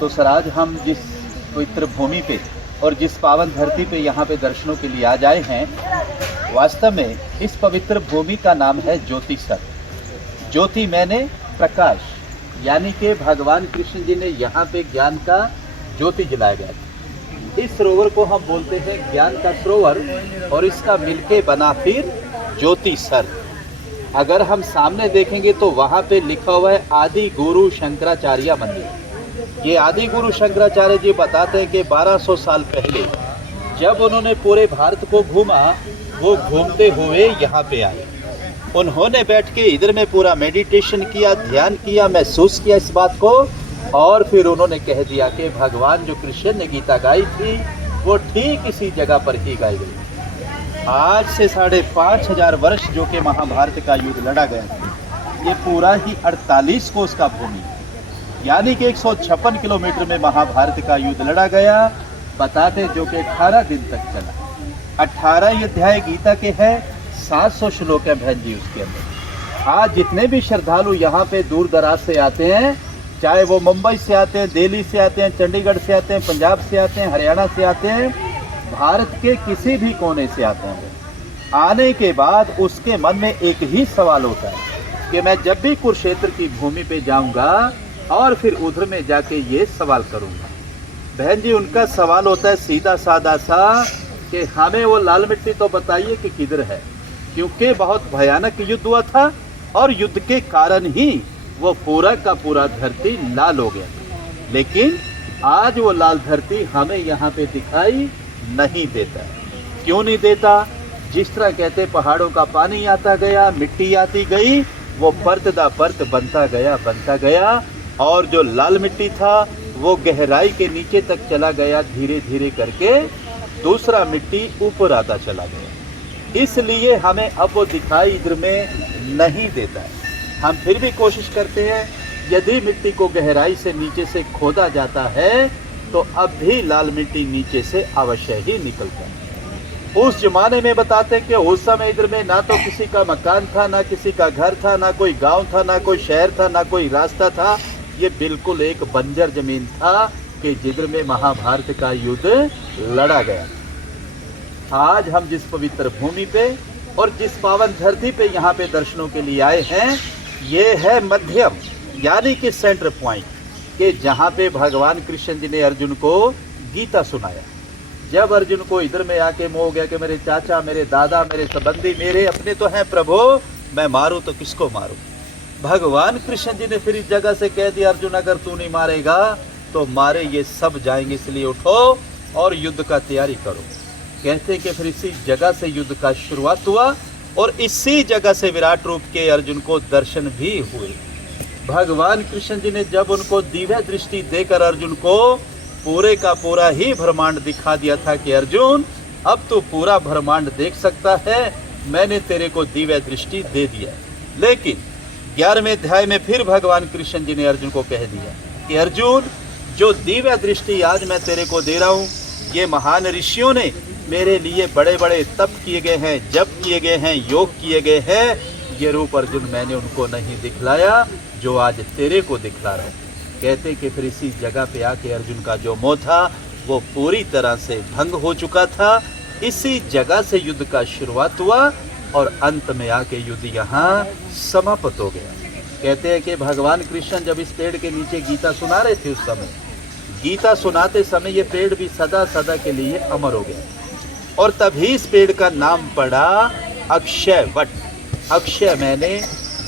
तो सर आज हम जिस पवित्र भूमि पे और जिस पावन धरती पे यहाँ पे दर्शनों के लिए आज आए हैं, वास्तव में इस पवित्र भूमि का नाम है ज्योति सर। ज्योति मैंने प्रकाश, यानी कि भगवान कृष्ण जी ने यहाँ पे ज्ञान का ज्योति जलाया गया। इस सरोवर को हम बोलते हैं ज्ञान का सरोवर और इसका मिलके बना फिर ज्योति सर। अगर हम सामने देखेंगे तो वहाँ पे लिखा हुआ है आदि गुरु शंकराचार्य मंदिर। ये आदि गुरु शंकराचार्य जी बताते हैं कि 1200 साल पहले जब उन्होंने पूरे भारत को घूमा, वो घूमते हुए यहाँ पे आए। उन्होंने बैठ के इधर में पूरा मेडिटेशन किया, ध्यान किया, महसूस किया इस बात को, और फिर उन्होंने कह दिया कि भगवान जो कृष्ण ने गीता गाई थी वो ठीक इसी जगह पर ही गाई गई। आज से 5,500 वर्ष जो कि महाभारत का युद्ध लड़ा गया था, ये पूरा ही 48 कोस का भूमि, यानी कि 156 किलोमीटर में महाभारत का युद्ध लड़ा गया। बताते जो कि 18 दिन तक चला। 18 अध्याय गीता के हैं, 700 श्लोक है बहन जी उसके अंदर। आज जितने भी श्रद्धालु यहाँ पे दूर दराज से आते हैं, चाहे वो मुंबई से आते हैं, दिल्ली से आते हैं, चंडीगढ़ से आते हैं, पंजाब से आते हैं, हरियाणा से आते हैं, भारत के किसी भी कोने से आते हैं, आने के बाद उसके मन में एक ही सवाल होता है कि मैं जब भी कुरुक्षेत्र की भूमि पे जाऊंगा और फिर उधर में जाके ये सवाल करूंगा। बहन जी उनका सवाल होता है सीधा साधा सा कि हमें वो लाल मिट्टी तो बताइए कि किधर है, क्योंकि बहुत भयानक युद्ध हुआ था और युद्ध के कारण ही वो पूरा का पूरा धरती लाल हो गया। लेकिन आज वो लाल धरती हमें यहाँ पे दिखाई नहीं देता। क्यों नहीं देता? जिस तरह कहते पहाड़ों का पानी आता गया, मिट्टी आती गई, वो परत दा परत बनता गया, और जो लाल मिट्टी था वो गहराई के नीचे तक चला गया, धीरे धीरे करके दूसरा मिट्टी ऊपर आता चला गया। इसलिए हमें अब वो दिखाई इधर में नहीं देता है। हम फिर भी कोशिश करते हैं, यदि मिट्टी को गहराई से नीचे से खोदा जाता है तो अब भी लाल मिट्टी नीचे से अवश्य ही निकलता है। उस जमाने में बताते कि उस समय इधर में ना तो किसी का मकान था, ना किसी का घर था, ना कोई गांव था, ना कोई शहर था, ना कोई रास्ता था। ये बिल्कुल एक बंजर जमीन था कि जिधर में महाभारत का युद्ध लड़ा गया। आज हम जिस पवित्र भूमि पे और जिस पावन धरती पे यहाँ पे दर्शनों के लिए आए हैं, ये है मध्यम, यानी कि सेंटर पॉइंट, कि जहाँ पे भगवान कृष्ण जी ने अर्जुन को गीता सुनाया। जब अर्जुन को इधर में आके मोह गया कि मेरे चाचा, मेरे दादा, मेरे संबंधी मेरे अपने तो हैं प्रभु, मैं मारूं तो किसको मारूं। भगवान कृष्ण जी ने फिर इस जगह से कह दिया, अर्जुन अगर तू नहीं मारेगा तो मारे ये सब जाएंगे, इसलिए उठो और युद्ध का तैयारी करो। कहते कि फिर इसी जगह से युद्ध का शुरुआत हुआ और इसी जगह से विराट रूप के अर्जुन को दर्शन भी हुए। भगवान कृष्ण जी ने जब उनको दिव्य दृष्टि देकर अर्जुन को पूरे का पूरा ही ब्रह्मांड दिखा दिया था कि अर्जुन अब तो पूरा ब्रह्मांड देख सकता है, मैंने तेरे को दिव्य दृष्टि दे दिया। लेकिन 11वें अध्याय में फिर भगवान कृष्ण जी ने अर्जुन को कह दिया कि अर्जुन जो दिव्य दृष्टि आज मैं तेरे को दे रहा हूँ, ये महान ऋषियों ने मेरे लिए बड़े बड़े तप किए गए हैं, जप किए गए हैं, योग किए गए हैं, ये रूप अर्जुन मैंने उनको नहीं दिखलाया जो आज तेरे को दिखला रहा हूँ। कहते कि फिर इसी जगह पे आके अर्जुन का जो मोह था वो पूरी तरह से भंग हो चुका था। इसी जगह से युद्ध का शुरुआत हुआ और अंत में आके युद्ध यहाँ समाप्त हो गया। कहते हैं कि भगवान कृष्ण जब इस पेड़ के नीचे गीता सुना रहे थे, उस समय गीता सुनाते समय ये पेड़ भी सदा सदा के लिए अमर हो गया और तभी इस पेड़ का नाम पड़ा अक्षय वट। अक्षय मैंने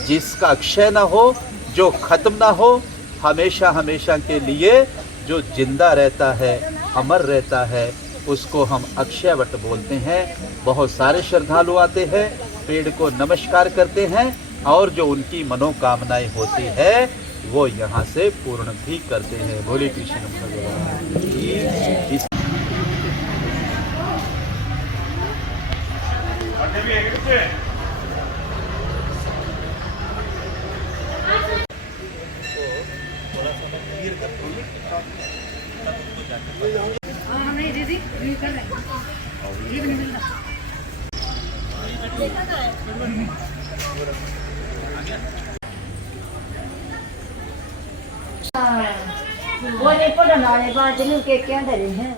जिसका अक्षय ना हो, जो खत्म ना हो, हमेशा हमेशा के लिए जो जिंदा रहता है, अमर रहता है, उसको हम अक्षय वट बोलते हैं। बहुत सारे श्रद्धालु आते हैं, पेड़ को नमस्कार करते हैं और जो उनकी मनोकामनाएं होती है वो यहाँ से पूर्ण भी करते हैं। बोले कृष्ण भगवान की। नहीं दीदी कर रहे हैं, ये भी नहीं मिल रहा। ਉਹਨੇ ਪੜਨ ਵਾਲੇ ਬਾਅਦ ਨੂੰ ਕੇ ਕਹਿੰਦੇ ਰਹੇ